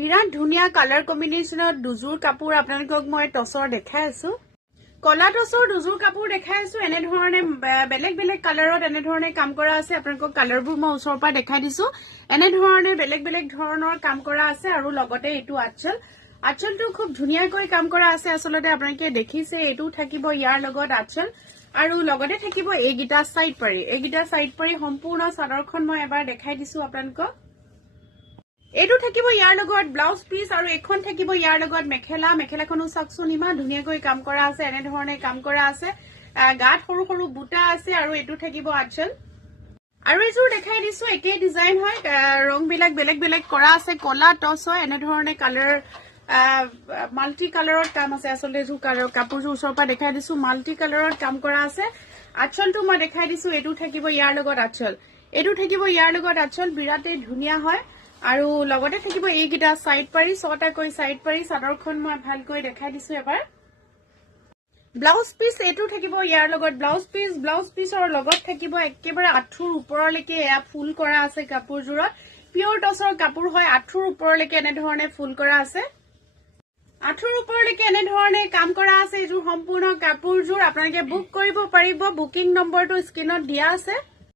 বিৰাট ধুনীয়া কালাৰ কম্বিনেশ্যনত দুযোৰ কাপোৰ আপোনালোকক মই টচৰ দেখাই আছো কলা টচৰ দুযোৰ কাপোৰ দেখাই আছো এনে ধৰণে বেলেগ বেলেগ কালাৰত এনে ধৰণে কাম কৰা আছে আপোনালোকক কালাৰবোৰ মই ওচৰৰ পৰা দেখাই দিছো এনে ধৰণে বেলেগ বেলেগ ধৰণৰ কাম কৰা আছে আৰু লগতে এইটো আঁচলটো খুব ধুনীয়াকৈ কাম কৰা আছে আসলতে আপোনালোকে দেখিছে এইটো থাকিব ইয়াৰ লগত আঁচল আৰু লগতে থাকিব এইগিটা সাইড পাৰি সম্পূৰ্ণ চাদৰখন মই এবাৰ দেখাই দিছো আপোনালোকক এইটো থাকিব ইয়াৰ লগত ব্লাউজ পিস আৰু এখন থাকিব ইয়াৰ লগত মেখেলাখনো চাকচোন ইমান ধুনীয়াকৈ কাম কৰা আছে এনে ধৰণে কাম কৰা আছে গাত সৰু সৰু বুটা আছে আৰু এইটো থাকিব আঁচল আৰু এইযোৰ দেখাই দিছো একে ডিজাইন হয় ৰং বিলাক বেলেগ বেলেগ কৰা আছে কলা টচ হয় এনে ধৰণে কালাৰ মাল্টি কালাৰত কাম আছে আসলে এইযোৰ কাপোৰযোৰ ওচৰৰ পৰা দেখাই দিছো মাল্টি কালাৰত কাম কৰা আছে আঁচলটো মই দেখাই দিছো এইটো থাকিব ইয়াৰ লগত আঁচল বিৰাটেই ধুনীয়া হয় আৰু লগতে থাকিব এইগিটা সাইড পাৰি ছটাকৈ সাইড পাৰি চাদৰখন মই ভালকৈ দেখাই দিছো এবাৰ ব্লাউজ পিস এইটো থাকিব ইয়াৰ লগত ব্লাউজ পিসৰ লগত থাকিব একেবাৰে আঁঠুৰ ওপৰলৈকে এয়া ফুল কৰা আছে কাপোৰযোৰত পিয়ৰ টচৰ কাপোৰ হয় আঁঠুৰ ওপৰলৈকে এনে ধৰণে ফুল কৰা আছে আঁঠুৰ ওপৰলৈকে এনে ধৰণে কাম কৰা আছে এইযোৰ সম্পূৰ্ণ কাপোৰযোৰ আপোনালোকে বুক কৰিব পাৰিব বুকিং নম্বৰটো স্ক্ৰিনত দিয়া আছে